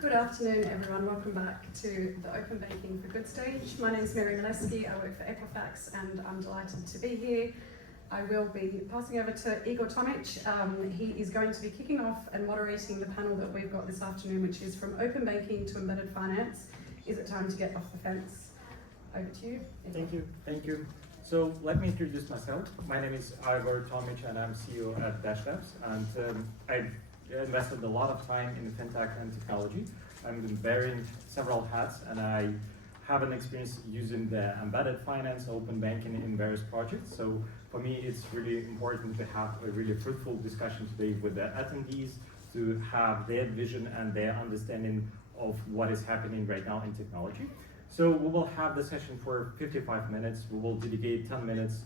Good afternoon, everyone. Welcome back to the Open Banking for Good stage. My name is Mary Mileski. I work for Equifax and I'm delighted to be here. I will be passing over to Igor Tomych. He is going to be kicking off and moderating the panel that we've got this afternoon, which is from open banking to embedded finance. Is it time to get off the fence? Over to you, Igor. Thank you. So let me introduce myself. My name is Igor Tomych and I'm CEO at DashDevs. And I've invested a lot of time in Fintech and technology. I'm wearing several hats and I have an experience using the embedded finance, open banking in various projects. So for me, it's really important to have a really fruitful discussion today with the attendees to have their vision and their understanding of what is happening right now in technology. So we will have the session for 55 minutes. We will dedicate 10 minutes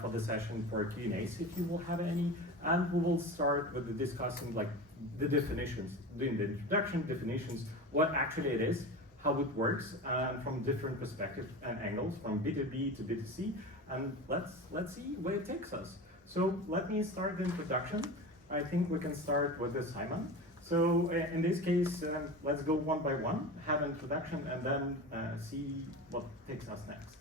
for the session for Q&As if you will have any. And we will start with discussing like the definitions, doing the introduction, definitions, what actually it is, how it works, and from different perspectives and angles, from B2B to B2C, and let's see where it takes us. So let me start the introduction. I think we can start with Simon. So in this case, let's go one by one, have an introduction, and then see what takes us next.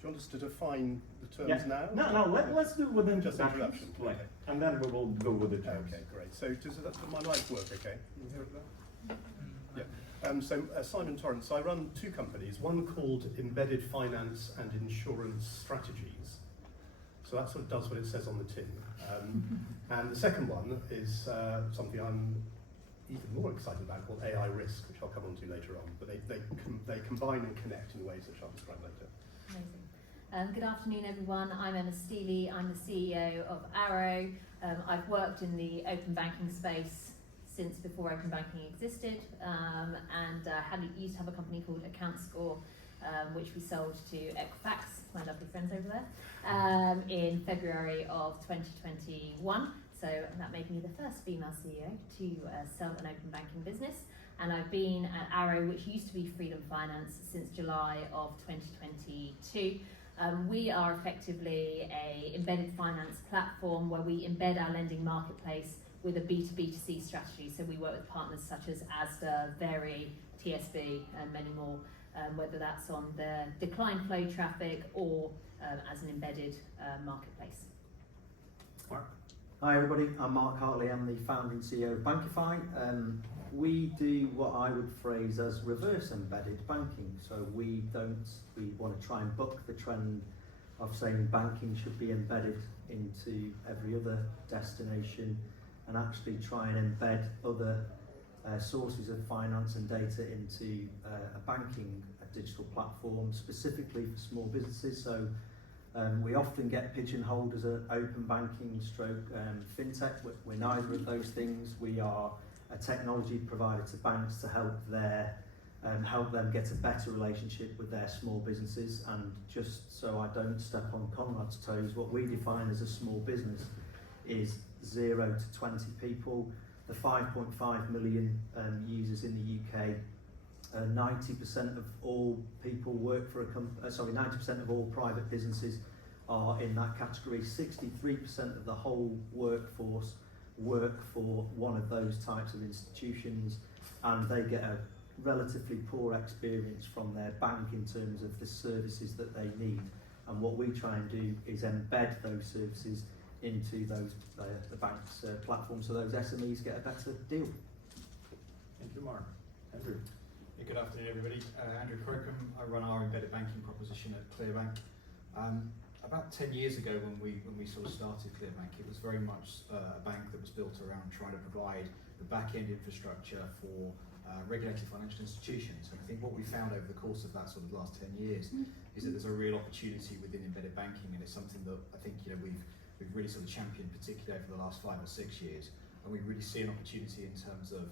Do you want us to define the terms now? No, let's do with introduction. Okay. And then we will go with the terms. Okay, great. So does my mic work okay? Can you hear it there? Yeah. So Simon Torrance, I run two companies, one called Embedded Finance and Insurance Strategies. So that sort of does what it says on the tin. And the second one is something I'm even more excited about called AI Risk, which I'll come on to later on. But they combine and connect in ways which I'll describe later. Amazing. Good afternoon, everyone. I'm Emma Steely. I'm the CEO of Arrow. I've worked in the open banking space since before open banking existed, and used to have a company called AccountScore, which we sold to Equifax, my lovely friends over there, in February of 2021. So that made me the first female CEO to sell an open banking business. And I've been at Arrow, which used to be Freedom Finance, since July of 2022. We are effectively an embedded finance platform where we embed our lending marketplace with a B2B2C strategy. So we work with partners such as Asda, Very, TSB, and many more, whether that's on the decline flow traffic or as an embedded marketplace. Mark? Hi everybody, I'm Mark Hartley. I'm the founder and CEO of Bankify. We do what I would phrase as reverse embedded banking. So we want to try and buck the trend of saying banking should be embedded into every other destination and actually try and embed other sources of finance and data into a digital platform specifically for small businesses. So we often get pigeonholed as an open banking stroke fintech. We're neither of those things. We are a technology provider to banks to help them get a better relationship with their small businesses. And just so I don't step on Conrad's toes, what we define as a small business is 0 to 20 people. The 5.5 million users in the UK, 90% of all people work for a company. 90% of all private businesses are in that category. 63% of the whole workforce work for one of those types of institutions, and they get a relatively poor experience from their bank in terms of the services that they need. And what we try and do is embed those services into those the bank's platform, so those SMEs get a better deal. Thank you, Mark. Andrew? Yeah, good afternoon, everybody. Andrew Crocombe. I run our embedded banking proposition at Clearbank. About 10 years ago, when we sort of started Clearbank, it was very much a bank that was built around trying to provide the back-end infrastructure for regulated financial institutions. And I think what we found over the course of that sort of last 10 years is that there's a real opportunity within embedded banking, and it's something that I think we've really sort of championed, particularly over the last 5 or 6 years. And we really see an opportunity in terms of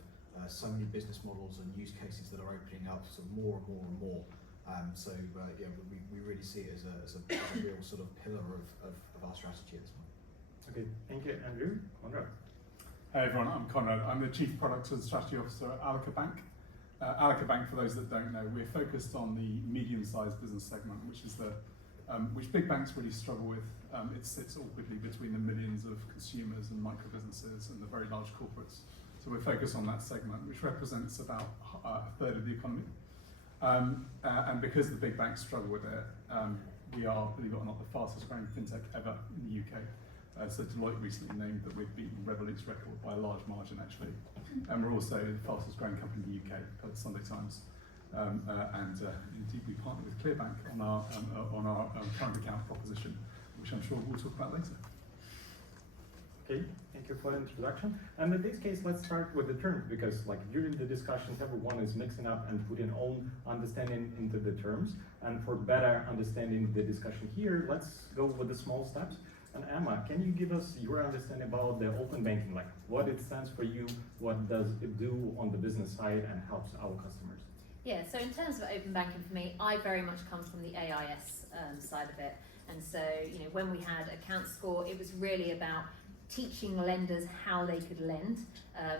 so many business models and use cases that are opening up sort of more and more and more. We really see it as a real sort of pillar of our strategy at this point. Okay, thank you, Andrew. Conrad? Hey everyone, I'm Conrad. I'm the Chief Product and Strategy Officer at Alika Bank. Alika Bank, for those that don't know, we're focused on the medium-sized business segment, which big banks really struggle with. It sits awkwardly between the millions of consumers and micro businesses and the very large corporates. So we're focused on that segment, which represents about a third of the economy. And because the big banks struggle with it, we are, believe it or not, the fastest growing fintech ever in the UK. So Deloitte recently named that we've beaten Revolut's record by a large margin, actually. And we're also the fastest growing company in the UK per the Sunday Times. Indeed, we partner with Clearbank on our current account proposition, which I'm sure we'll talk about later. Okay, thank you for the introduction. And in this case, let's start with the terms, because like during the discussions, everyone is mixing up and putting own understanding into the terms. And for better understanding the discussion here, let's go with the small steps. And Emma, can you give us your understanding about the open banking, like what it stands for you, what does it do on the business side and helps our customers? Yeah, so in terms of open banking for me, I very much come from the AIS side of it. And so, you know, when we had account score, it was really about teaching lenders how they could lend,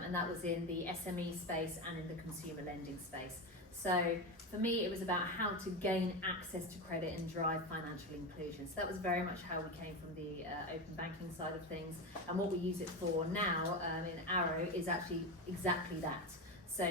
and that was in the SME space and in the consumer lending space. So for me, it was about how to gain access to credit and drive financial inclusion. So that was very much how we came from the open banking side of things. And what we use it for now in Arrow is actually exactly that. So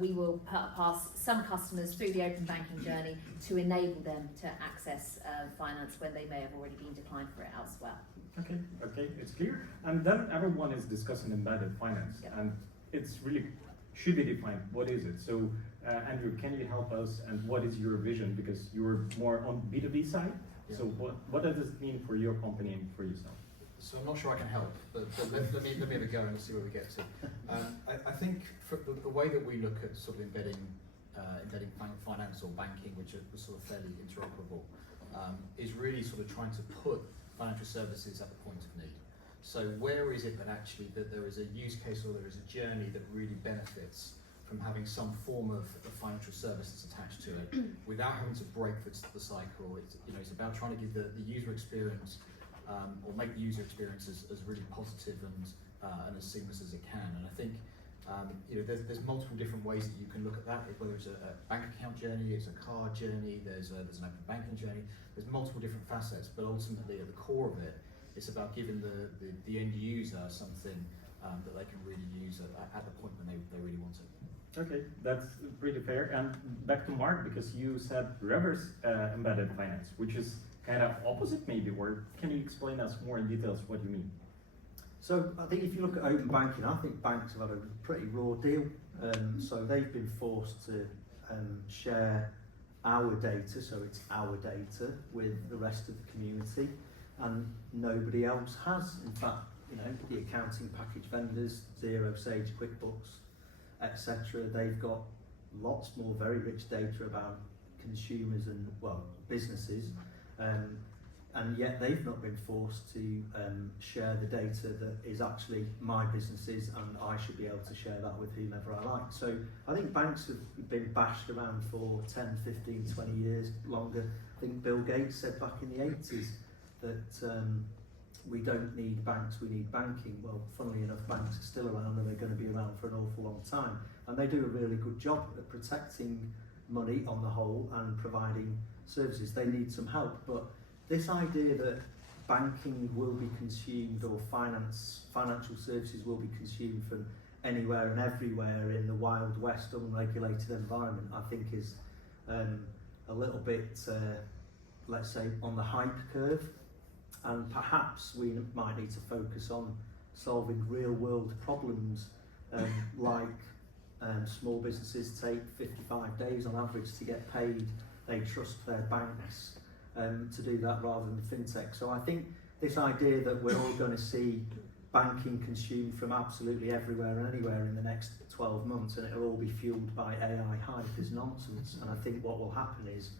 we will pass some customers through the open banking journey to enable them to access finance when they may have already been declined for it elsewhere. Okay, it's clear. And then everyone is discussing embedded finance, Yep. and it's really should be defined. What is it? So, Andrew, can you help us? And what is your vision? Because you're more on B2B side. Yeah. So, what does this mean for your company and for yourself? So I'm not sure I can help, but let me have a go and see where we get to. I think for the way that we look at sort of embedding finance or banking, which are sort of fairly interoperable, is really sort of trying to put financial services at the point of need. So where is it that actually that there is a use case or there is a journey that really benefits from having some form of financial services attached to it without having to break the cycle? It's about trying to give the user experience or make the user experience as really positive and as seamless as it can. And I think there's multiple different ways that you can look at that, whether it's a bank account journey, it's a car journey, there's an open banking journey, there's multiple different facets, but ultimately at the core of it, it's about giving the end user something that they can really use at the point when they really want it. Okay, that's pretty fair. And back to Mark, because you said reverse embedded finance, which is kind of opposite maybe, or can you explain us more in details what you mean? So I think if you look at open banking, I think banks have had a pretty raw deal. So they've been forced to share our data, so it's our data, with the rest of the community, and nobody else has. In fact, the accounting package vendors, Xero, Sage, QuickBooks, etc., they've got lots more very rich data about consumers and, well, businesses. And yet they've not been forced to share the data that is actually my business's, and I should be able to share that with whomever I like. So I think banks have been bashed around for 10, 15, 20 years longer. I think Bill Gates said back in the 80s that we don't need banks, we need banking. Well, funnily enough, banks are still around and they're going to be around for an awful long time. And they do a really good job at protecting money on the whole and providing services. They need some help, but this idea that banking will be consumed or financial services will be consumed from anywhere and everywhere in the Wild West unregulated environment, I think is a little bit, let's say, on the hype curve. And perhaps we might need to focus on solving real world problems like small businesses take 55 days on average to get paid. They trust their banks to do that rather than fintech. So I think this idea that we're all going to see banking consumed from absolutely everywhere and anywhere in the next 12 months and it'll all be fueled by AI hype is nonsense. And I think what will happen is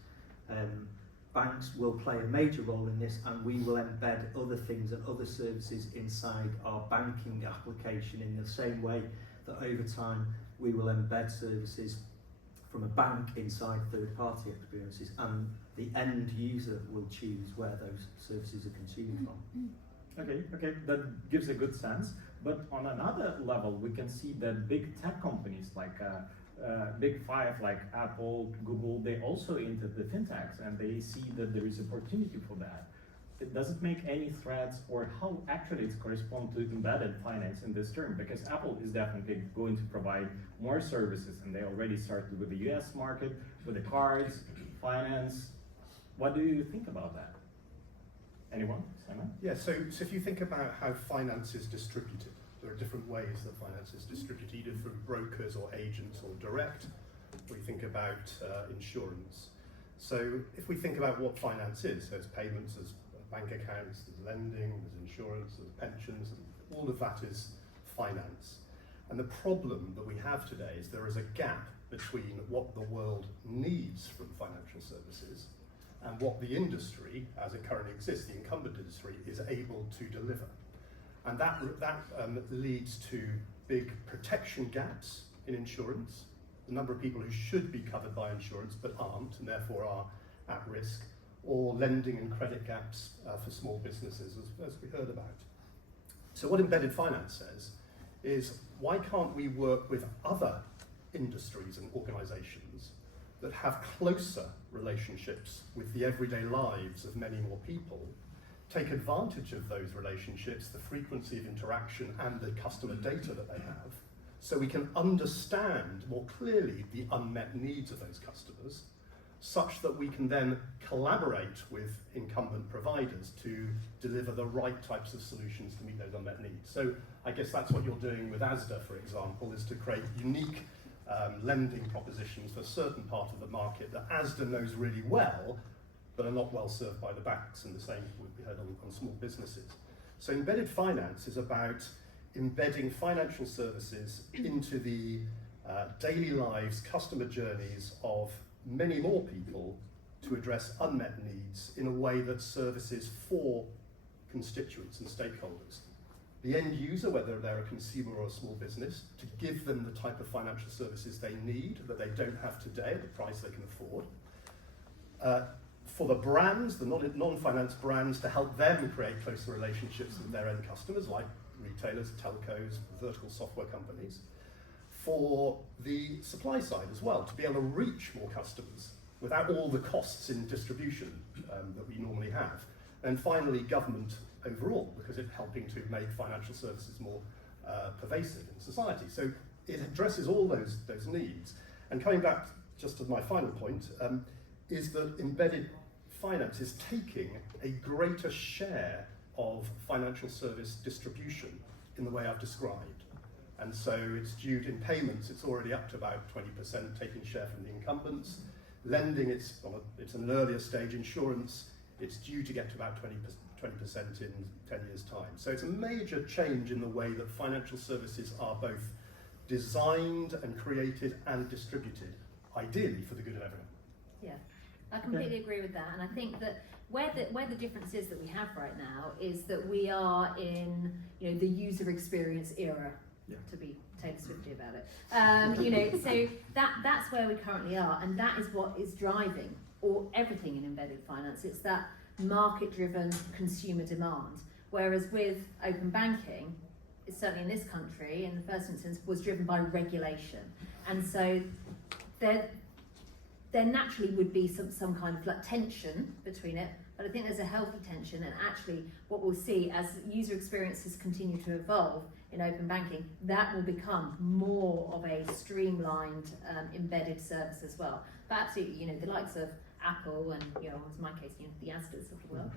banks will play a major role in this, and we will embed other things and other services inside our banking application in the same way that over time we will embed services from a bank inside third-party experiences, and the end user will choose where those services are consumed from. Okay, that gives a good sense. But on another level, we can see that big tech companies like Big Five, like Apple, Google, they also entered the fintechs, and they see that there is opportunity for that. does it make any threats, or how actually it corresponds to embedded finance in this term? Because Apple is definitely going to provide more services, and they already started with the US market, with the cards, finance. What do you think about that? Anyone? Simon? Yeah, so if you think about how finance is distributed, there are different ways that finance is distributed, either through brokers or agents or direct. We think about insurance. So if we think about what finance is, there's payments, there's bank accounts, there's lending, there's insurance, there's pensions, and all of that is finance. And the problem that we have today is there is a gap between what the world needs from financial services and what the industry, as it currently exists, the incumbent industry, is able to deliver. And that leads to big protection gaps in insurance, the number of people who should be covered by insurance but aren't, and therefore are at risk, or lending and credit gaps for small businesses, as we heard about. So what embedded finance says is, why can't we work with other industries and organizations that have closer relationships with the everyday lives of many more people, take advantage of those relationships, the frequency of interaction and the customer data that they have, so we can understand more clearly the unmet needs of those customers, such that we can then collaborate with incumbent providers to deliver the right types of solutions to meet those unmet needs. So I guess that's what you're doing with ASDA, for example, is to create unique lending propositions for a certain part of the market that ASDA knows really well, but are not well served by the banks, and the same would be heard on small businesses. So embedded finance is about embedding financial services into the daily lives, customer journeys of many more people to address unmet needs in a way that services for constituents and stakeholders. The end user, whether they're a consumer or a small business, to give them the type of financial services they need that they don't have today at the price they can afford. For the brands, the non-finance brands, to help them create closer relationships with their end customers, like retailers, telcos, vertical software companies. For the supply side as well, to be able to reach more customers without all the costs in distribution that we normally have. And finally, government overall, because it's helping to make financial services more pervasive in society. So it addresses all those needs. And coming back just to my final point, is that embedded finance is taking a greater share of financial service distribution in the way I've described. And so it's due in payments, it's already up to about 20% taking share from the incumbents. Lending, it's an earlier stage. Insurance, it's due to get to about 20% in 10 years' time. So it's a major change in the way that financial services are both designed and created and distributed, ideally for the good of everyone. Yeah, I completely agree with that, and I think that where the difference is that we have right now is that we are in the user experience era, to be Taylor Swifty about it. So that's where we currently are, and that is what is driving everything in embedded finance. It's that market-driven consumer demand. Whereas with open banking, certainly in this country, in the first instance, was driven by regulation, and so there naturally would be some kind of like tension between it, but I think there's a healthy tension, and actually what we'll see as user experiences continue to evolve in open banking, that will become more of a streamlined embedded service as well. But absolutely, the likes of Apple and, in my case, the Asdas of the world,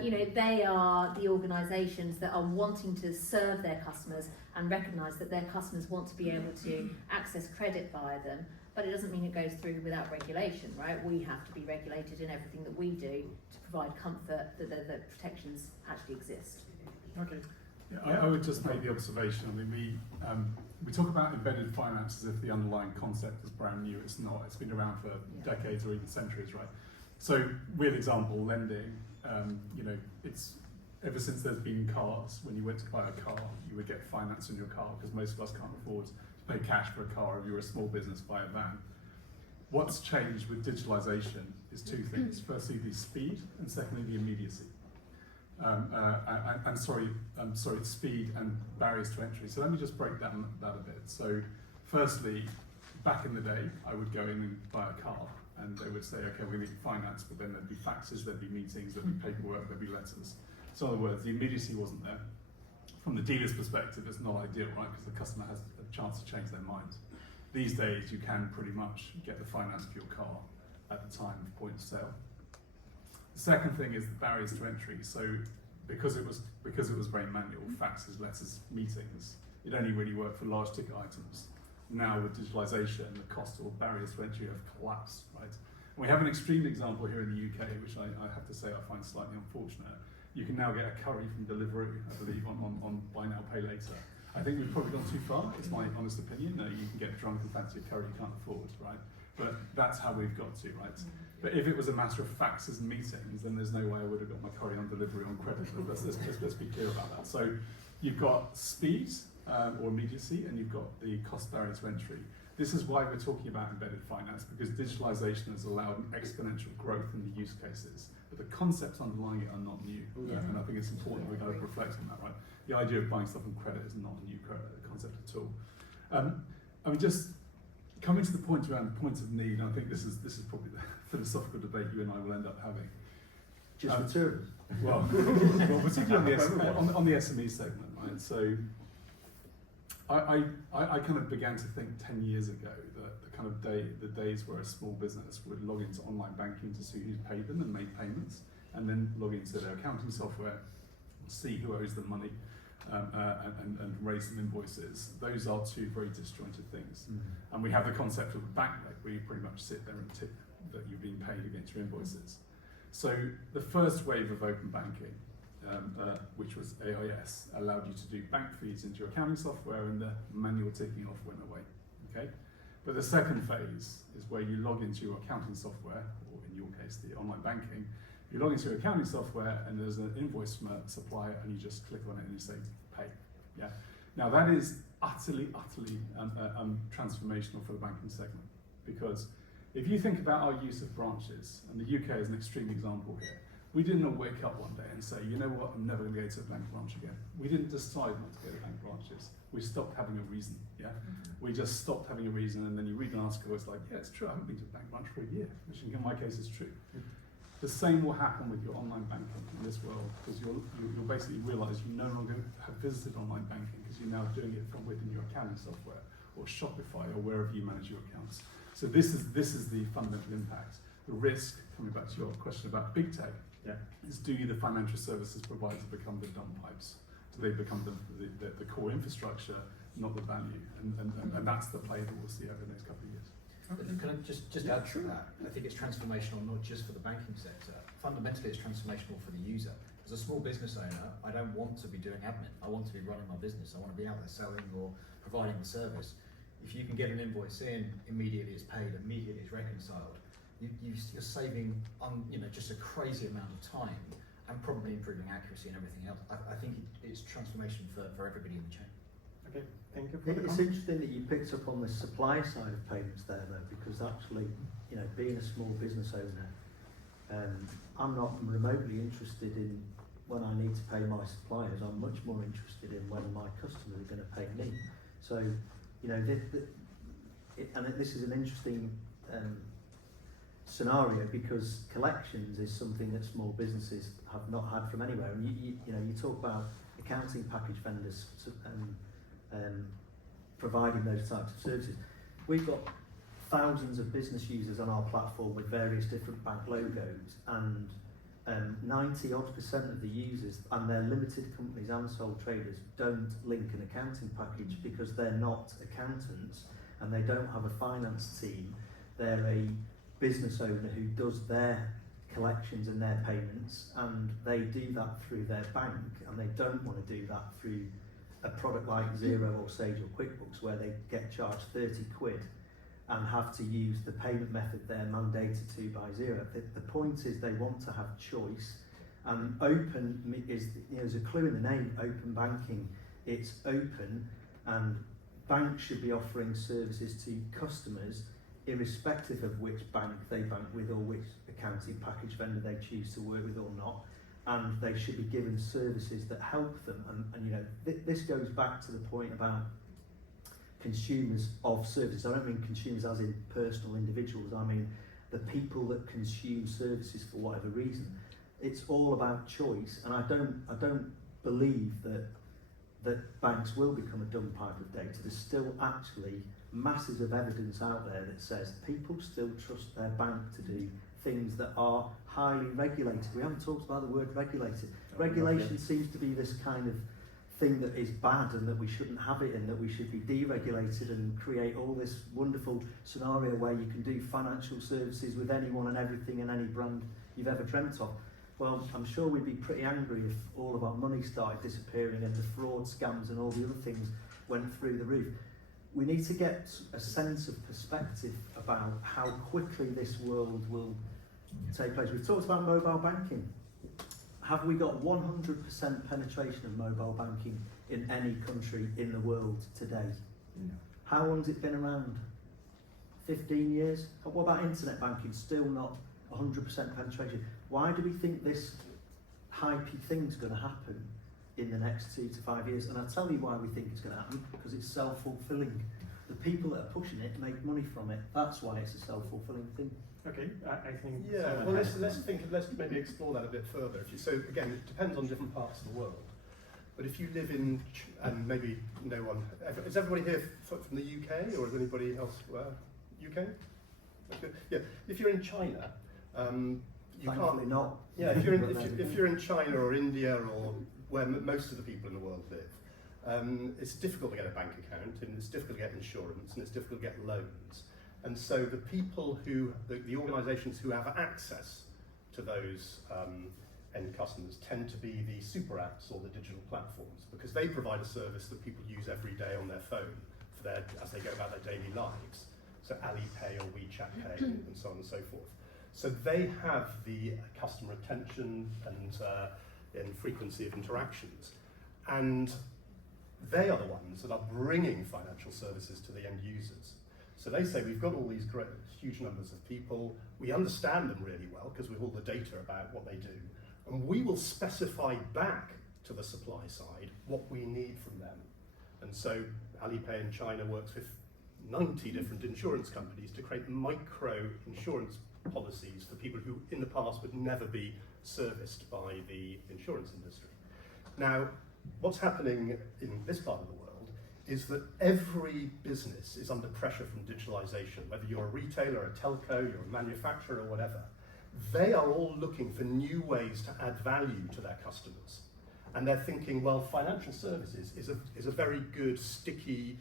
Asda, they are the organisations that are wanting to serve their customers and recognise that their customers want to be able to access credit via them. But it doesn't mean it goes through without regulation, right? We have to be regulated in everything that we do to provide comfort that the protections actually exist. Okay. Yeah, I would just make the observation. I mean, we talk about embedded finance as if the underlying concept is brand new. It's not. It's been around for decades or even centuries, right? So, real example, lending. It's ever since there's been cars. When you went to buy a car, you would get finance on your car because most of us can't afford to pay cash for a car. If you're a small business, buy a van. What's changed with digitalization is two things. Firstly, the speed, and secondly, the immediacy. Speed and barriers to entry. So let me just break down that a bit. So firstly, back in the day, I would go in and buy a car, and they would say, okay, we need finance, but then there'd be faxes, there'd be meetings, there'd be paperwork, there'd be letters. So in other words, the immediacy wasn't there. From the dealer's perspective, it's not ideal, right? Because the customer has a chance to change their mind. These days, you can pretty much get the finance for your car at the time of point of sale. The second thing is the barriers to entry. So because it was very manual, faxes, letters, meetings, it only really worked for large ticket items. Now with digitalization, the cost or barriers to entry have collapsed, right? And we have an extreme example here in the UK, which I have to say I find slightly unfortunate. You can now get a curry from Deliveroo, I believe, on buy now, pay later. I think we've probably gone too far, it's my honest opinion. No, you can get drunk and fancy a curry you can't afford, right? But that's how we've got to, right? But if it was a matter of faxes and meetings, then there's no way I would have got my curry on delivery on credit. Let's be clear about that. So you've got speed or immediacy, and you've got the cost barrier to entry. This is why we're talking about embedded finance, because digitalization has allowed an exponential growth in the use cases, but the concepts underlying it are not new. And I think it's important we kind of reflect on that, right? The idea of buying stuff on credit is not a new concept at all. I mean, just coming to the point around points of need, I think this is probably the philosophical debate you and I will end up having. Just the two of us. Well, particularly on the SME segment, right? So I kind of began to think 10 years ago that the days where a small business would log into online banking to see who's paid them and made payments, and then log into their accounting software, see who owes them money, and raise some invoices. Those are two very disjointed things. And we have the concept of a bank rec, where you pretty much sit there and tick that you're being paid against your invoices. So the first wave of open banking, which was AIS, allowed you to do bank feeds into your accounting software, and the manual ticking off went away. Okay, but the second phase is where you log into your accounting software, or in your case, the online banking. You log into your accounting software, and there's an invoice from a supplier, and you just click on it and you say pay. Yeah. Now that is utterly transformational for the banking segment, because if you think about our use of branches, and the UK is an extreme example here, we didn't all wake up one day and say, you know what, I'm never going to go to a bank branch again. We didn't decide not to go to bank branches. We stopped having a reason, yeah? We just stopped having a reason, and then you read an article, it's like, yeah, it's true, I haven't been to a bank branch for a year, which in my case is true. The same will happen with your online banking in this world, because you'll basically realise you no longer have visited online banking, because you're now doing it from within your accounting software, or Shopify, or wherever you manage your accounts. So this is the fundamental impact. The risk, coming back to your question about big tech, is do the financial services providers become the dumb pipes? Do they become the core infrastructure, not the value? And that's the play that we'll see over the next couple of years. Can I just add to that? I think it's transformational not just for the banking sector. Fundamentally, it's transformational for the user. As a small business owner, I don't want to be doing admin. I want to be running my business. I want to be out there selling or providing the service. If you can get an invoice in, immediately it's paid, immediately it's reconciled, you're saving just a crazy amount of time and probably improving accuracy and everything else. I think it's transformation for everybody in the chain. Okay, thank you for the It's comment. interesting that you picked up on the supply side of payments there, though, because actually, being a small business owner, I'm not remotely interested in when I need to pay my suppliers. I'm much more interested in whether my customers are going to pay me. So, this is an interesting scenario, because collections is something that small businesses have not had from anywhere. And you talk about accounting package vendors providing those types of services. We've got thousands of business users on our platform with various different bank logos, and 90% of the users, and they're limited companies and sole traders, don't link an accounting package because they're not accountants and they don't have a finance team. They're a business owner who does their collections and their payments, and they do that through their bank, and they don't want to do that through a product like Xero or Sage or QuickBooks, where they get charged 30 quid and have to use the payment method they're mandated to by Xero. The point is they want to have choice, and open is, there's a clue in the name, open banking. It's open, and banks should be offering services to customers irrespective of which bank they bank with or which accounting package vendor they choose to work with or not, and they should be given services that help them. And this goes back to the point about consumers of services. I don't mean consumers as in personal individuals. I mean the people that consume services for whatever reason. It's all about choice, and I don't believe that banks will become a dumb pipe of data. There's still actually masses of evidence out there that says people still trust their bank to do things that are highly regulated. We haven't talked about the word regulated. Regulation seems to be this kind of thing that is bad and that we shouldn't have it, and that we should be deregulated and create all this wonderful scenario where you can do financial services with anyone and everything and any brand you've ever dreamt of. Well, I'm sure we'd be pretty angry if all of our money started disappearing and the fraud scams and all the other things went through the roof. We need to get a sense of perspective about how quickly this world will take place. We've talked about mobile banking. Have we got 100% penetration of mobile banking in any country in the world today? No. How long's it been around? 15 years? What about internet banking? Still not 100% penetration. Why do we think this hypey thing's going to happen in the next 2 to 5 years? And I'll tell you why we think it's going to happen, because it's self-fulfilling. The people that are pushing it make money from it. That's why it's a self-fulfilling thing. Okay, I think. Yeah, well, let's maybe explore that a bit further. So again, it depends on different parts of the world. But if you live in, and maybe no one, is everybody here from the UK, or is anybody else UK? Yeah, if you're in China, you Thankfully can't. not. Yeah, if you're in China or India or where most of the people in the world live, it's difficult to get a bank account, and it's difficult to get insurance, and it's difficult to get loans. And so the people the organisations who have access to those end customers tend to be the super apps or the digital platforms, because they provide a service that people use every day on their phone as they go about their daily lives. So Alipay or WeChat Pay and so on and so forth. So they have the customer attention and frequency of interactions. And they are the ones that are bringing financial services to the end users. So they say, we've got all these great, huge numbers of people, we understand them really well because we have all the data about what they do, and we will specify back to the supply side what we need from them. And so Alipay in China works with 90 different insurance companies to create micro insurance policies for people who in the past would never be serviced by the insurance industry. Now, what's happening in this part of the world is that every business is under pressure from digitalization, whether you're a retailer, a telco, you're a manufacturer or whatever. They are all looking for new ways to add value to their customers. And they're thinking, well, financial services is a very good, sticky,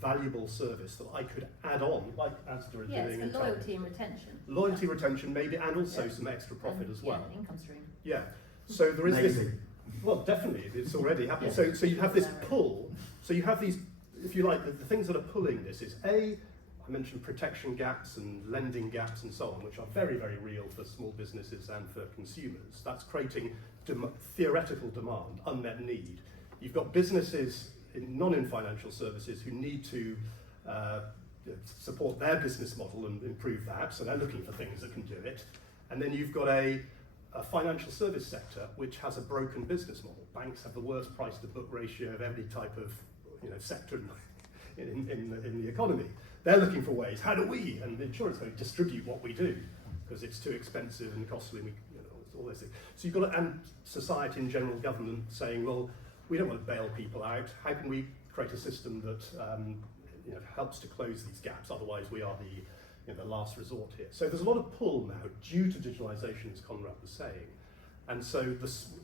valuable service that I could add on, like Asda are doing. Yes, for loyalty and retention. Loyalty, retention, maybe, and also some extra profit as well. Yeah, income stream. Yeah. So there is this. Well, definitely, it's already happening. Yeah. So you have this pull. So you have these, if you like, the things that are pulling this is I mentioned protection gaps and lending gaps and so on, which are very, very real for small businesses and for consumers. That's creating theoretical demand, unmet need. You've got businesses in financial services who need to support their business model and improve that, so they're looking for things that can do it. And then you've got a financial service sector which has a broken business model. Banks have the worst price to book ratio of any type of sector in the economy. They're looking for ways, how do we, and the insurance company, distribute what we do, because it's too expensive and costly, all those things. So you've got and society in general, government saying, well, we don't want to bail people out. How can we create a system that helps to close these gaps? Otherwise, we are the last resort here. So there's a lot of pull now due to digitalization, as Conrad was saying. And so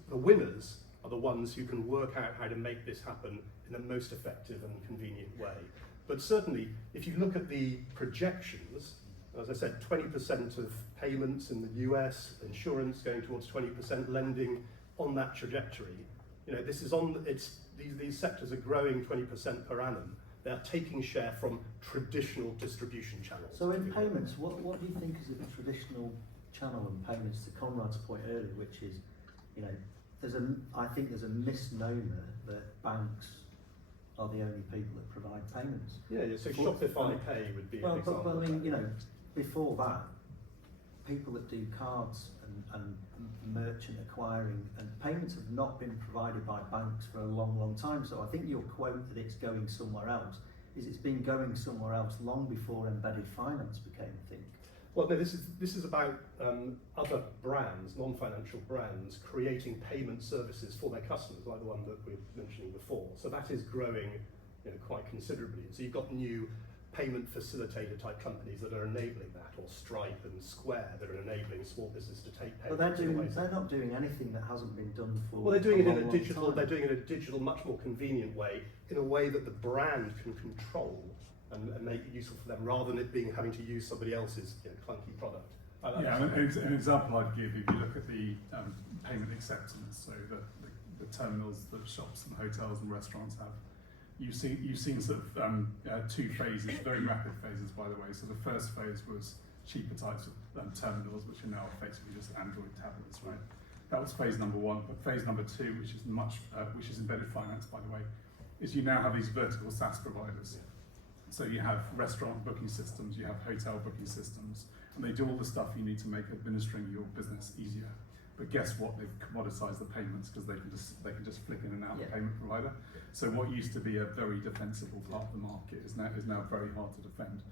the winners are the ones who can work out how to make this happen in the most effective and convenient way. But certainly, if you look at the projections, as I said, 20% of payments in the US, insurance going towards 20%, lending on that trajectory. This is these sectors are growing 20% per annum. They're taking share from traditional distribution channels. So in payments, what do you think is a traditional channel in payments, to Conrad's point earlier, which is, I think there's a misnomer that banks are the only people that provide payments. Yeah, so Shopify Pay would be an example. But I mean, before that, people that do cards and merchant acquiring and payments have not been provided by banks for a long, long time. So I think your quote that it's going somewhere else is it's been going somewhere else long before embedded finance became a thing. Well, no, this is about other brands, non-financial brands, creating payment services for their customers, like the one that we were mentioning before. So that is growing, quite considerably. So you've got new payment facilitator type companies that are enabling that, or Stripe and Square that are enabling small business to take payments. But they're not doing anything that hasn't been done for. Well, they're doing it in a long digital. time. They're doing it in a digital, much more convenient way, in a way that the brand can control and make it useful for them, rather than it being having to use somebody else's clunky product. Yeah, an example I'd give, if you look at the payment acceptance, so the terminals that shops and hotels and restaurants have, you've seen sort of two phases, very rapid phases, by the way. So the first phase was cheaper types of terminals, which are now effectively just Android tablets, right? That was phase number one. But phase number two, which is embedded finance, by the way, is you now have these vertical SaaS providers. So you have restaurant booking systems, you have hotel booking systems, and they do all the stuff you need to make administering your business easier. But guess what? They've commoditized the payments because they can just flick in and out the payment provider. So what used to be a very defensible part of the market is now very hard to defend,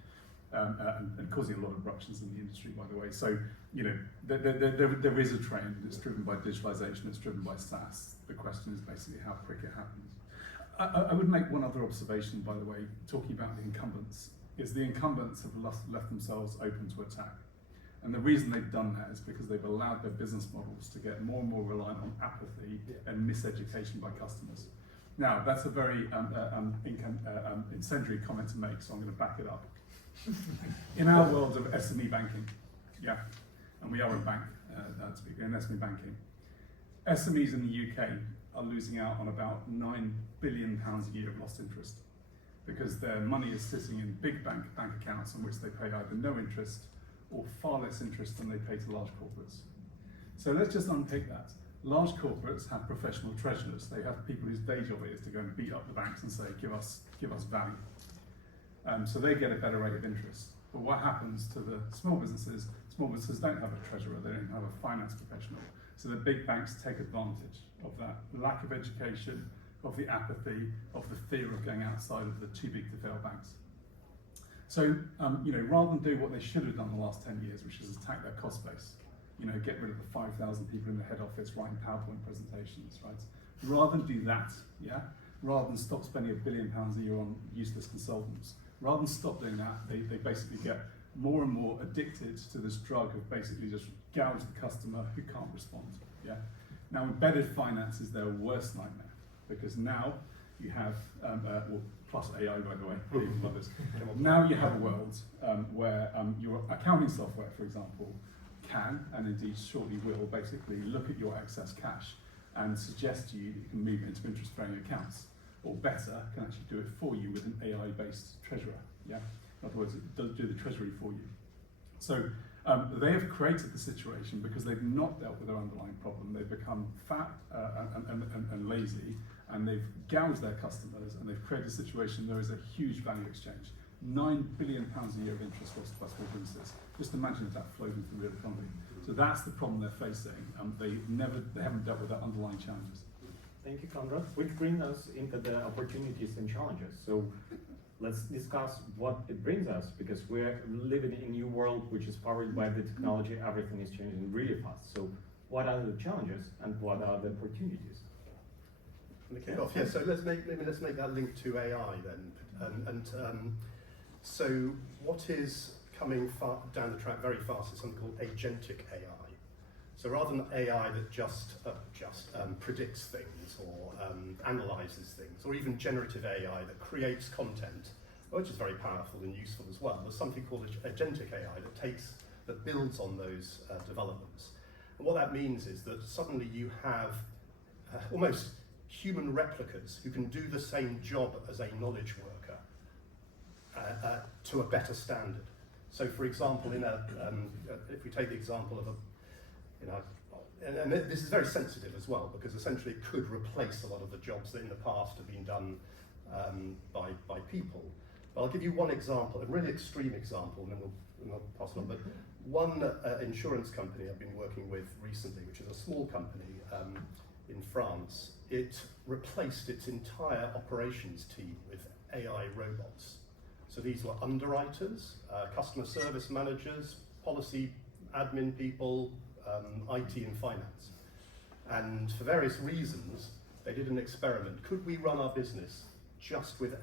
and causing a lot of ructions in the industry, by the way. So there is a trend. It's driven by digitalization. It's driven by SaaS. The question is basically how quick it happens. I would make one other observation, by the way, talking about the incumbents, is the incumbents have left themselves open to attack. And the reason they've done that is because they've allowed their business models to get more and more reliant on apathy and miseducation by customers. Now, that's a very incendiary comment to make, so I'm going to back it up. In our world of SME banking, and we are a bank, to be in SME banking, SMEs in the UK are losing out on about £9 billion a year of lost interest, because their money is sitting in big bank accounts on which they pay either no interest or far less interest than they pay to large corporates. So let's just unpick that. Large corporates have professional treasurers. They have people whose day job it is to go and beat up the banks and say, give us value. So they get a better rate of interest. But what happens to the small businesses? Small businesses don't have a treasurer, they don't have a finance professional. So the big banks take advantage of that lack of education, of the apathy, of the fear of going outside of the too big to fail banks. So, rather than do what they should have done the last 10 years, which is attack their cost base, get rid of the 5,000 people in the head office writing PowerPoint presentations, right? Rather than do that, rather than stop spending £1 billion a year on useless consultants, rather than stop doing that, they basically get more and more addicted to this drug of basically just gouge the customer who can't respond, Now, embedded finance is their worst nightmare, because now you have, plus AI, by the way, even others. Now you have a world where your accounting software, for example, can, and indeed shortly will, basically look at your excess cash and suggest to you that you can move it into interest-bearing accounts, or better, can actually do it for you with an AI-based treasurer, In other words, it does do the treasury for you. So they have created the situation because they've not dealt with their underlying problem. They've become fat and lazy, and they've gouged their customers, and they've created a situation where there is a huge value exchange. £9 billion a year of interest lost by small businesses. Just imagine if that flowed into the real economy. So that's the problem they're facing. They haven't dealt with their underlying challenges. Thank you, Conrad. Which brings us into the opportunities and challenges. So let's discuss what it brings us, because we're living in a new world which is powered by the technology. Everything is changing really fast. So what are the challenges and what are the opportunities? So let's make that link to AI then. So what is coming down the track very fast is something called agentic AI. So rather than AI that just predicts things or analyzes things, or even generative AI that creates content, which is very powerful and useful as well, there's something called agentic AI that builds on those developments. And what that means is that suddenly you have almost human replicas who can do the same job as a knowledge worker to a better standard. So, for example, if we take the example of and this is very sensitive as well, because essentially it could replace a lot of the jobs that in the past have been done by people. But I'll give you one example, a really extreme example, and then we'll pass it on. But one insurance company I've been working with recently, which is a small company in France, it replaced its entire operations team with AI robots. So these were underwriters, customer service managers, policy, admin people, IT and finance. And for various reasons, they did an experiment. Could we run our business just with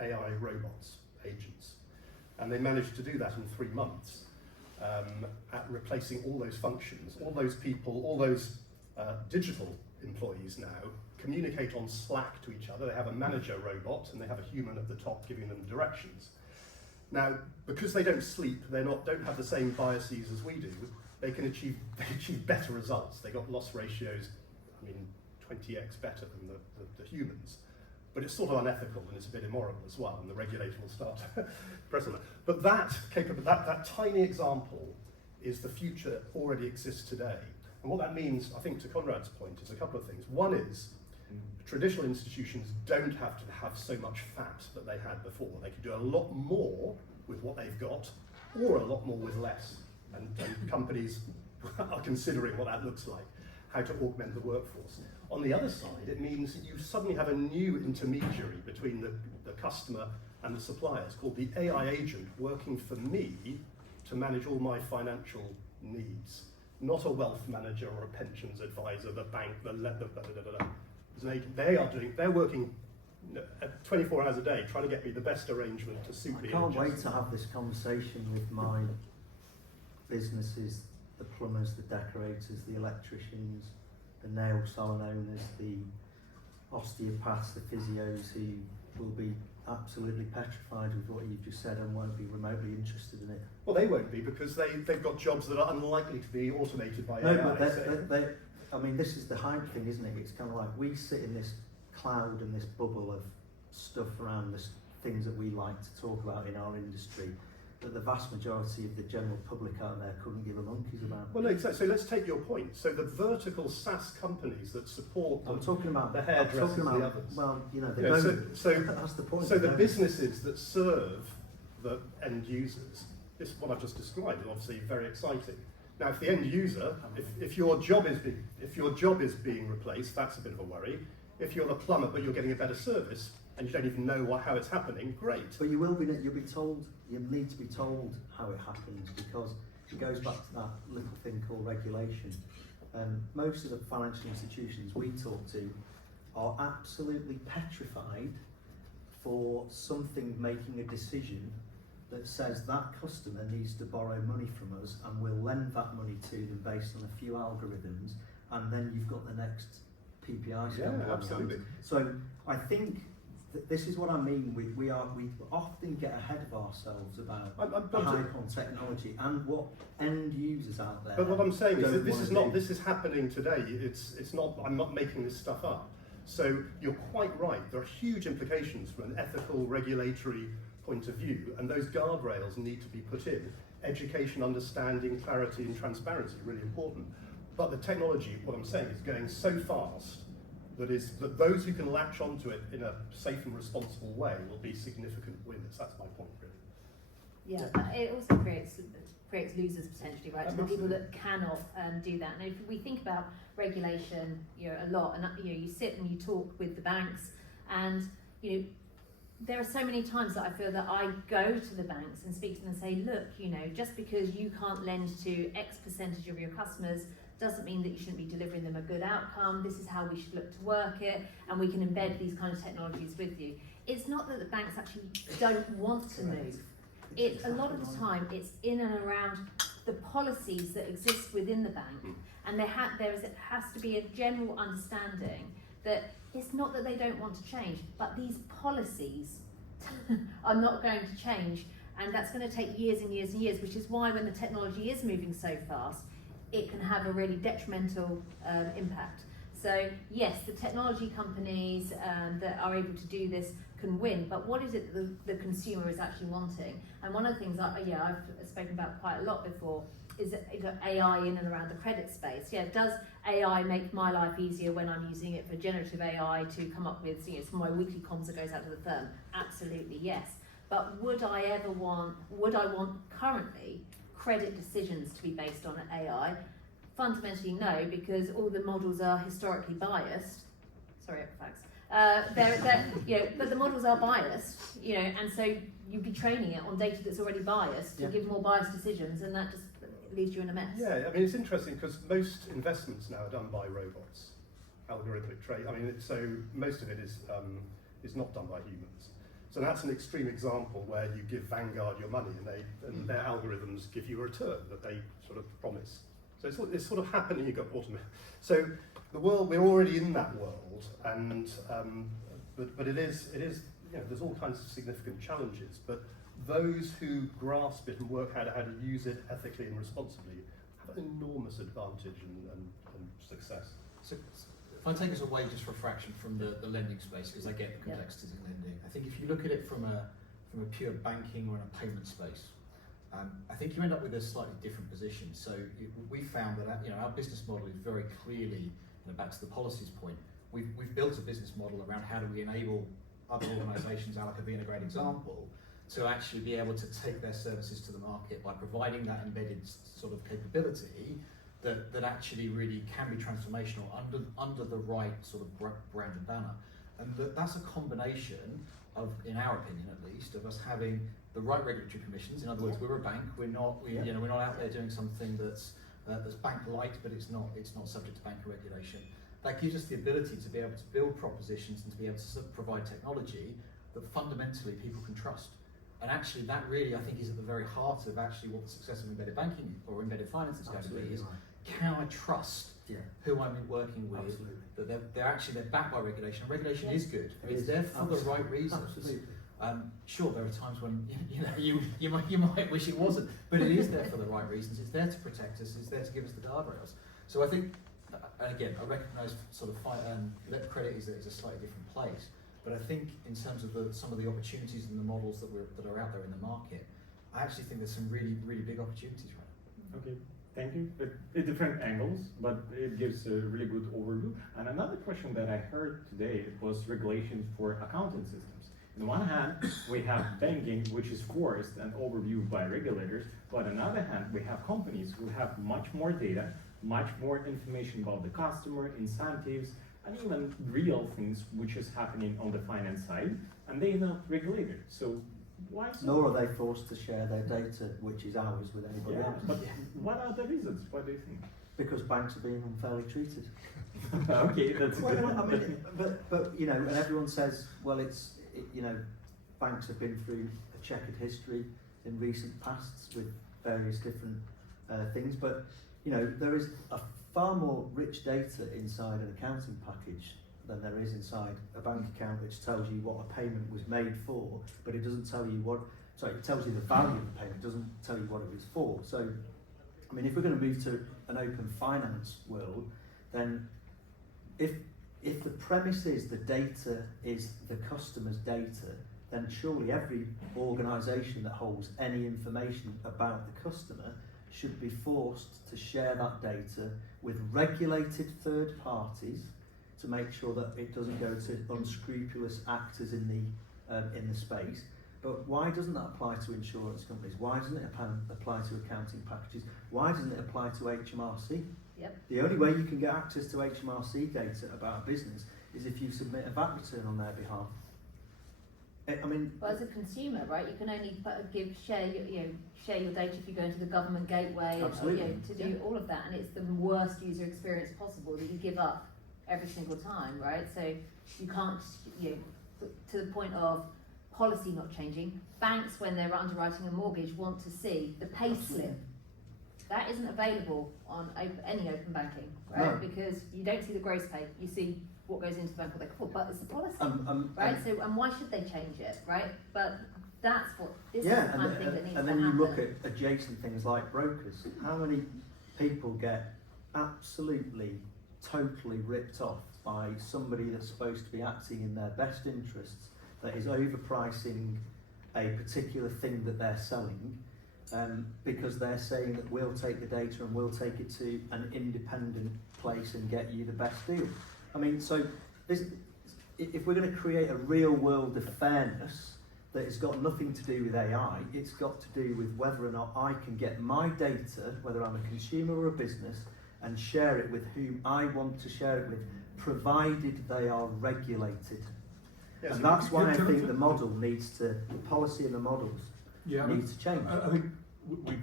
AI robots, agents? And they managed to do that in 3 months, at replacing all those functions. All those people, all those digital employees now communicate on Slack to each other. They have a manager robot and they have a human at the top giving them directions. Now, because they don't sleep, don't have the same biases as we do, they achieve better results. They got loss ratios, 20x better than the humans. But it's sort of unethical and it's a bit immoral as well, and the regulator will start to press on that. But that tiny example is the future already exists today. And what that means, I think, to Conrad's point, is a couple of things. One is, traditional institutions don't have to have so much fat that they had before. They can do a lot more with what they've got, or a lot more with less. And companies are considering what that looks like, how to augment the workforce. On the other side, it means that you suddenly have a new intermediary between the customer and the suppliers called the AI agent working for me to manage all my financial needs. Not a wealth manager or a pensions advisor, the bank, As an agent, they're working 24 hours a day trying to get me the best arrangement to suit me. I can't wait to have this conversation with my businesses, the plumbers, the decorators, the electricians, the nail salon owners, the osteopaths, the physios, who will be absolutely petrified with what you've just said and won't be remotely interested in it. Well, they won't be, because they've got jobs that are unlikely to be automated by AI. No, but I mean, this is the hype thing, isn't it? It's kind of like we sit in this cloud and this bubble of stuff around the things that we like to talk about in our industry, that the vast majority of the general public out there couldn't give a monkey's about. Well, no, exactly. So let's take your point. So the vertical SaaS companies that support I'm talking about the hairdressers and the others. Well, So that's the point. So the businesses that serve the end users, this is what I've just described, is obviously very exciting. Now, if the end user, if your job is being replaced, that's a bit of a worry. If you're the plumber but you're getting a better service and you don't even know how it's happening, great. But you'll be told. You need to be told how it happens, because it goes back to that little thing called regulation. Most of the financial institutions we talk to are absolutely petrified for something making a decision that says that customer needs to borrow money from us and we'll lend that money to them based on a few algorithms, and then you've got the next PPI scandal. Yeah, absolutely. So I think this is what I mean. We often get ahead of ourselves about the hype on technology and what end users out there. But what I'm saying is that this is happening today. It's not. I'm not making this stuff up. So you're quite right. There are huge implications from an ethical, regulatory point of view, and those guardrails need to be put in. Education, understanding, clarity, and transparency are really important. But the technology, what I'm saying, is going so fast that those who can latch onto it in a safe and responsible way will be significant winners. That's my point, really. Yeah, but it also creates losers potentially, right? So the people Absolutely. that cannot do that. And if we think about regulation, a lot, and you sit and you talk with the banks, and there are so many times that I feel that I go to the banks and speak to them and say, look, just because you can't lend to X percentage of your customers doesn't mean that you shouldn't be delivering them a good outcome. This is how we should look to work it, and we can embed these kind of technologies with you. It's not that the banks actually don't want to move. A lot of the time, it's in and around the policies that exist within the bank, and there has to be a general understanding that it's not that they don't want to change, but these policies are not going to change, and that's going to take years and years and years, which is why when the technology is moving so fast, it can have a really detrimental impact. So yes, the technology companies that are able to do this can win, but what is it that the consumer is actually wanting? And one of the things I've spoken about quite a lot before is AI in and around the credit space. Yeah, does AI make my life easier when I'm using it for generative AI to come up with for my weekly comms that goes out to the firm? Absolutely yes. But would I want currently credit decisions to be based on AI? Fundamentally no, because all the models are historically biased. Sorry, Equifax. But the models are biased, and so you'd be training it on data that's already biased to Yeah. give more biased decisions, and that just leaves you in a mess. Yeah, I mean, it's interesting because most investments now are done by robots, algorithmic trade. I mean, so most of it is not done by humans. So that's an extreme example where you give Vanguard your money and their algorithms give you a return that they sort of promise. So it's sort of happening. You've got automated. So the world, we're already in that world, and but it is there's all kinds of significant challenges. But those who grasp it and work out how to use it ethically and responsibly have an enormous advantage and success. So if I take us away just for a fraction from the lending space, because I get the complexities in lending, I think if you look at it from a pure banking or in a payment space, I think you end up with a slightly different position. So we found that our business model is very clearly, back to the policies point, we've built a business model around how do we enable other organisations, Alaka being a great example, to actually be able to take their services to the market by providing that embedded sort of capability that actually really can be transformational under the right sort of brand and banner. And that's a combination of, in our opinion at least, of us having the right regulatory permissions. In other words, we're a bank. We're not out there doing something that's bank light, but it's not subject to banking regulation. That gives us the ability to be able to build propositions and to be able to provide technology that fundamentally people can trust. And actually, that really, I think, is at the very heart of actually what the success of embedded banking or embedded finance is going to be. Is can I trust who I'm working with? Absolutely. That they're backed by regulation. And regulation is good. It's there for the right reasons. Absolutely. Sure, there are times when you might wish it wasn't, but it is there for the right reasons. It's there to protect us. It's there to give us the guardrails. So I think, and again, I recognise sort of credit is a slightly different place. But I think in terms of some of the opportunities and the models that are out there in the market, I actually think there's some really, really big opportunities right now. Okay, thank you. Different angles, but it gives a really good overview. And another question that I heard today was regulation for accounting systems. On one hand, we have banking, which is forced and overviewed by regulators, but on the other hand, we have companies who have much more data, much more information about the customer, incentives, and even real things which is happening on the finance side, and they're not regulated. So why so? Nor are they forced to share their data, which is ours, with anybody else. But what are the reasons? What do you think? Because banks are being unfairly treated. Okay, that's Well, good. I mean, but and everyone says, well, banks have been through a checkered history in recent pasts with various different things, but there is a far more rich data inside an accounting package than there is inside a bank account, which tells you what a payment was made for, but it doesn't tell you it tells you the value of the payment, it doesn't tell you what it was for. So, I mean, if we're going to move to an open finance world, then if the premise is the data is the customer's data, then surely every organisation that holds any information about the customer should be forced to share that data with regulated third parties to make sure that it doesn't go to unscrupulous actors in the space. But why doesn't that apply to insurance companies? Why doesn't it apply to accounting packages? Why doesn't it apply to HMRC? Yep. The only way you can get access to HMRC data about a business is if you submit a VAT return on their behalf. I mean, Well, as a consumer, right, you can only share your data if you go into the government gateway Absolutely. to do all of that, and it's the worst user experience possible that you give up every single time, right? So you can't, to the point of policy not changing. Banks, when they're underwriting a mortgage, want to see the pay slip. That isn't available on any open banking, right? No. Because you don't see the gross pay, you see what goes into the bank, what they call, but it's the policy, right? So, and why should they change it, right? But that's what this is the kind of thing that needs to happen. And then you look at adjacent things like brokers. How many people get absolutely, totally ripped off by somebody that's supposed to be acting in their best interests, that is overpricing a particular thing that they're selling, because they're saying that we'll take the data and we'll take it to an independent place and get you the best deal. I mean, so if we're going to create a real world of fairness that has got nothing to do with AI, it's got to do with whether or not I can get my data, whether I'm a consumer or a business, and share it with whom I want to share it with, provided they are regulated. Yes, And that's why I think the model needs to, the policy and the models Yeah, needs to change. I think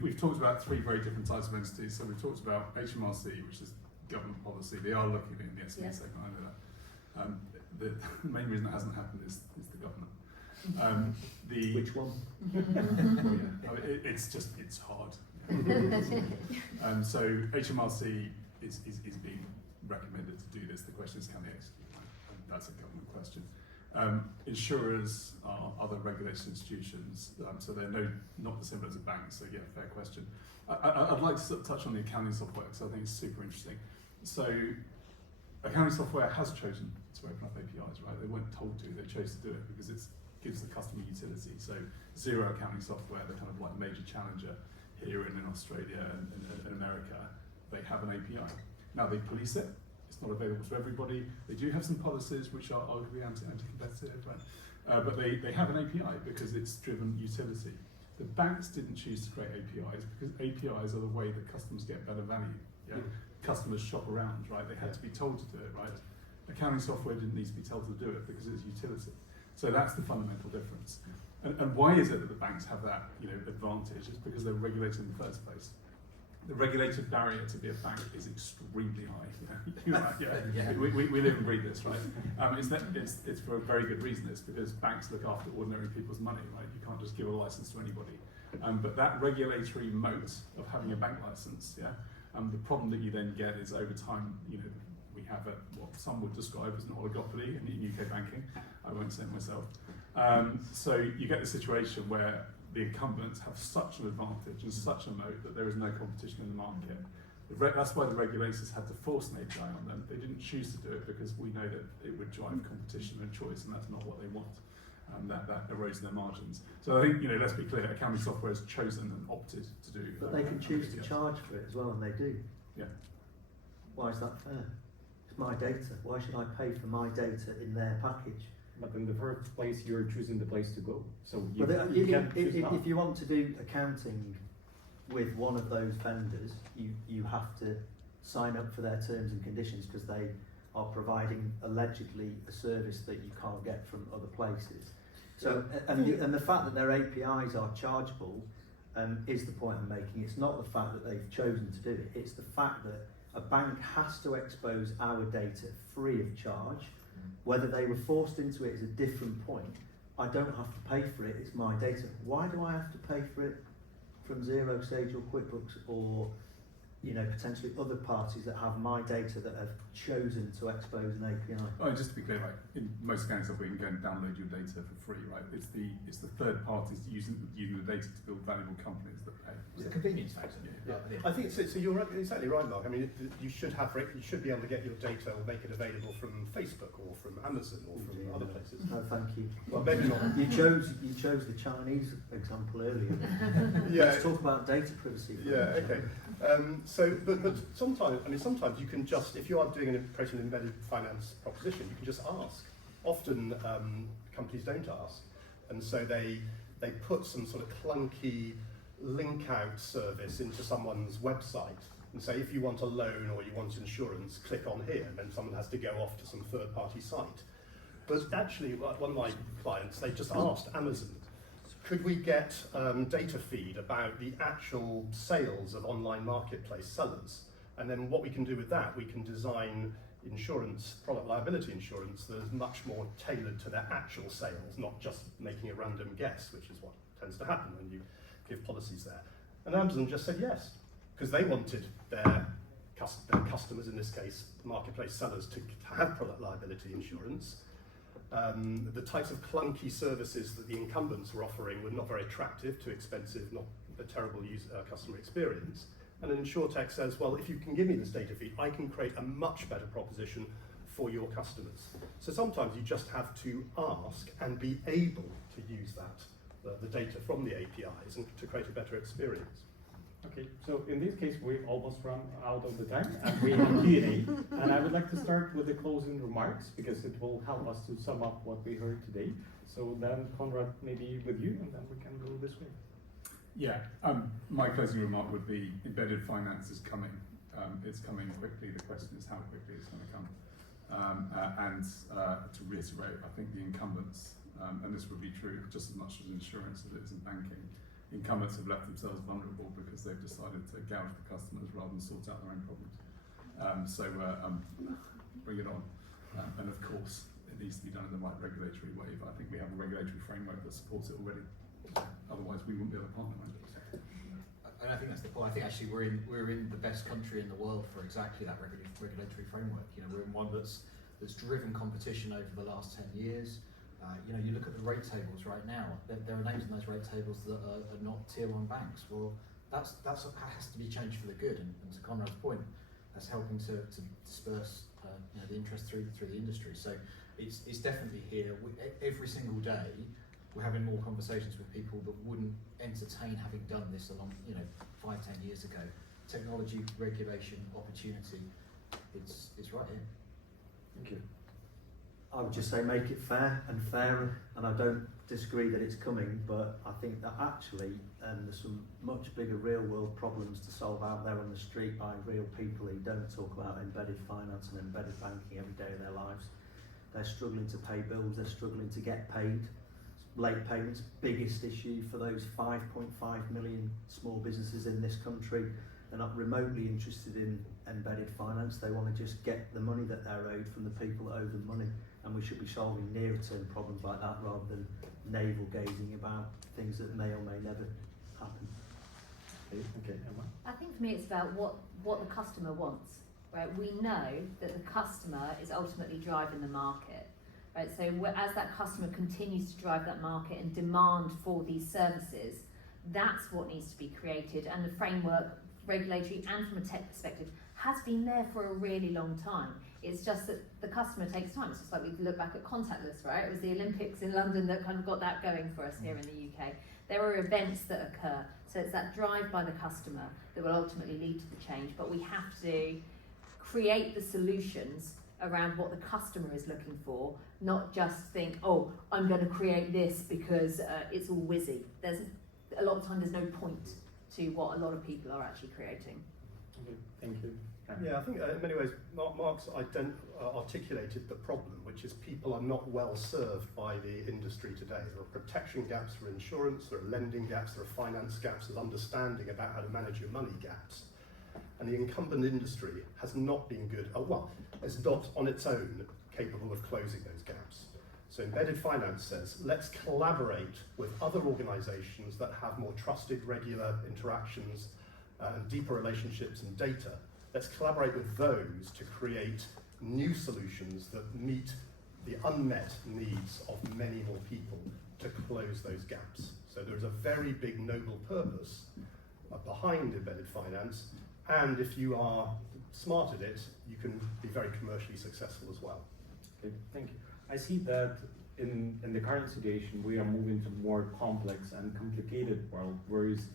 we've talked about three very different types of entities. So we've talked about HMRC, which is government policy. They are looking at it in the SME segment, I know that. The main reason it hasn't happened is the government. Which one? It's hard. So HMRC is being recommended to do this. The question is, can they execute? And that's a government question. Insurers are other regulated institutions, so they're not dissimilar to banks. So yeah, fair question. I'd like to sort of touch on the accounting software because I think it's super interesting. So accounting software has chosen to open up APIs, right? They weren't told to, they chose to do it because it gives the customer utility. So Xero accounting software, they're kind of like a major challenger here in Australia and America. They have an API. Now they police it. It's not available to everybody. They do have some policies which are arguably anti-competitive, right? But they have an API because it's driven utility. The banks didn't choose to create APIs because APIs are the way that customers get better value. Yeah? Customers shop around, right? They had to be told to do it, right? Accounting software didn't need to be told to do it because it's utility. So that's the fundamental difference. And why is it that the banks have that advantage? It's because they're regulated in the first place. The regulated barrier to be a bank is extremely high. We live and breathe this, right? It's for a very good reason. It's because banks look after ordinary people's money, right? You can't just give a license to anybody. But that regulatory moat of having a bank license, the problem that you then get is over time, we have what some would describe as an oligopoly in UK banking. I won't say it myself. So you get the situation where the incumbents have such an advantage and such a moat that there is no competition in the market. That's why the regulators had to force an API on them. They didn't choose to do it because we know that it would drive competition and choice, and that's not what they want. That erodes their margins. So I think, let's be clear, accounting software has chosen and opted to do. But they can choose to charge for it as well, and they do. Yeah. Why is that fair? It's my data. Why should I pay for my data in their package? But in the first place, you're choosing the place to go. So if you want to do accounting with one of those vendors, you have to sign up for their terms and conditions because they are providing allegedly a service that you can't get from other places. So and the fact that their APIs are chargeable is the point I'm making. It's not the fact that they've chosen to do it. It's the fact that a bank has to expose our data free of charge. Whether they were forced into it is a different point. I don't have to pay for it, it's my data. Why do I have to pay for it from Xero, Sage or QuickBooks or potentially other parties that have my data that have chosen to expose an API? Oh, just to be clear, right, in most accounting software you can go and download your data for free, right? It's the third parties using the data to build valuable companies that pay. It's a convenience factor. I think so. You're exactly right, Mark. I mean, you should be able to get your data or make it available from Facebook or from Amazon or from other places. No, thank you. Well, maybe not. You chose the Chinese example earlier. Let's talk about data privacy. Yeah. Okay. But sometimes you can just, if you are creating an embedded finance proposition, you can just ask. Often companies don't ask, and so they put some sort of clunky link out service into someone's website and say, if you want a loan or you want insurance, click on here, and then someone has to go off to some third-party site. But actually, one of my clients, they just asked Amazon, could we get data feed about the actual sales of online marketplace sellers? And then what we can do with that, we can design insurance, product liability insurance, that is much more tailored to their actual sales, not just making a random guess, which is what tends to happen when you give policies there. And Amazon just said yes, because they wanted their customers, in this case, marketplace sellers, to have product liability insurance. The types of clunky services that the incumbents were offering were not very attractive, too expensive, not a terrible customer experience. And an insurtech says, well, if you can give me this data feed, I can create a much better proposition for your customers. So sometimes you just have to ask and be able to use the data from the APIs and to create a better experience. Okay, so in this case, we've almost run out of the time, and we have Q&A. And I would like to start with the closing remarks, because it will help us to sum up what we heard today. So then, Conrad, maybe with you, and then we can go this way. Yeah, my closing remark would be embedded finance is coming. It's coming quickly. The question is how quickly it's going to come. To reiterate, I think the incumbents, and this would be true just as much as insurance as it is in banking, incumbents have left themselves vulnerable because they've decided to gouge the customers rather than sort out their own problems. Bring it on. And of course, it needs to be done in the right regulatory way, but I think we have a regulatory framework that supports it already. Otherwise, we wouldn't be able to partner on it. And I think that's the point. I think actually we're in the best country in the world for exactly that regulatory framework. You know, we're in one that's driven competition over the last 10 years. You know, you look at the rate tables right now. There are names in those rate tables that are not tier 1 banks. Well, that has to be changed for the good. And to Conrad's point, that's helping to disperse you know, the interest through the industry. So it's definitely here. Every single day, we're having more conversations with people that wouldn't entertain having done this along, you know, 5-10 years ago. Technology, regulation, opportunity, it's right here. Thank you. I would just say make it fair and fairer, and I don't disagree that it's coming, but I think that actually there's some much bigger real world problems to solve out there on the street by real people who don't talk about embedded finance and embedded banking every day of their lives. They're struggling to pay bills, they're struggling to get paid. Late payments, biggest issue for those 5.5 million small businesses in this country. They're not remotely interested in embedded finance. They want to just get the money that they're owed from the people that owe them money. And we should be solving near-term problems like that rather than navel-gazing about things that may or may never happen. Okay, Emma. I think for me it's about what the customer wants, right? We know that the customer is ultimately driving the market, right? So as that customer continues to drive that market and demand for these services, that's what needs to be created, and the framework, regulatory and from a tech perspective, has been there for a really long time. It's just that the customer takes time. It's just like we look back at contactless, right? It was the Olympics in London that kind of got that going for us here in the UK. There are events that occur, so it's that drive by the customer that will ultimately lead to the change, but we have to create the solutions around what the customer is looking for, not just think, oh, I'm going to create this because it's all whizzy. There's a lot of time, there's no point to what a lot of people are actually creating. Okay, thank you. Yeah, I think in many ways Mark's articulated the problem, which is people are not well served by the industry today. There are protection gaps for insurance, there are lending gaps, there are finance gaps, there's understanding about how to manage your money gaps. And the incumbent industry has not been good, is not on its own capable of closing those gaps. So embedded finance says, let's collaborate with other organisations that have more trusted, regular interactions and deeper relationships and data. Let's collaborate with those to create new solutions that meet the unmet needs of many more people to close those gaps. So there's a very big noble purpose behind embedded finance, and if you are smart at it, you can be very commercially successful as well. Okay, thank you. I see that in the current situation, we are moving to more complex and complicated world, whereas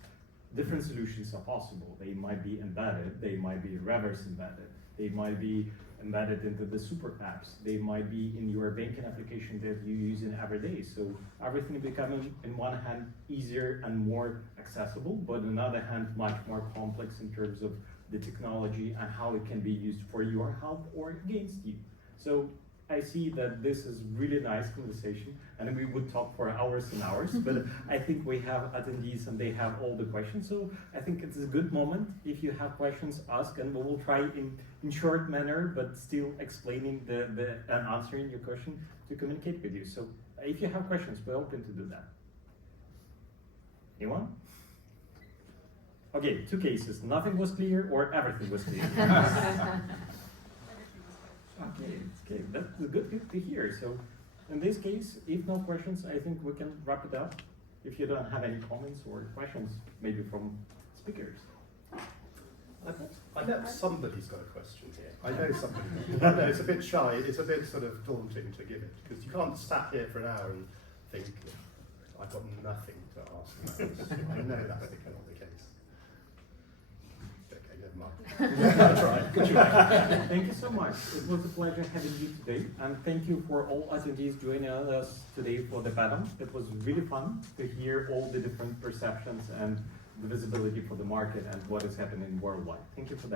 different solutions are possible. They might be embedded, they might be reverse embedded, they might be embedded into the super apps, they might be in your banking application that you use in every day. So everything becoming, in one hand, easier and more accessible, but on the other hand, much more complex in terms of the technology and how it can be used for your help or against you. So I see that this is really nice conversation, and we would talk for hours and hours, but I think we have attendees and they have all the questions, so I think it's a good moment. If you have questions, ask, and we will try in short manner, but still explaining and answering your question to communicate with you. So if you have questions, we're open to do that. Anyone? Okay, two cases. Nothing was clear or everything was clear. Okay, that's good to hear. So in this case, if no questions, I think we can wrap it up. If you don't have any comments or questions, maybe from speakers. I bet somebody's got a question here. I know somebody. I know it's a bit shy, it's a bit sort of daunting to give it, because you can't sat here for an hour and think, I've got nothing to ask about. I know that's not the case. That's right. Good job. Thank you so much. It was a pleasure having you today, and thank you for all attendees joining us today for the panel. It was really fun to hear all the different perceptions and the visibility for the market and what is happening worldwide. Thank you for that.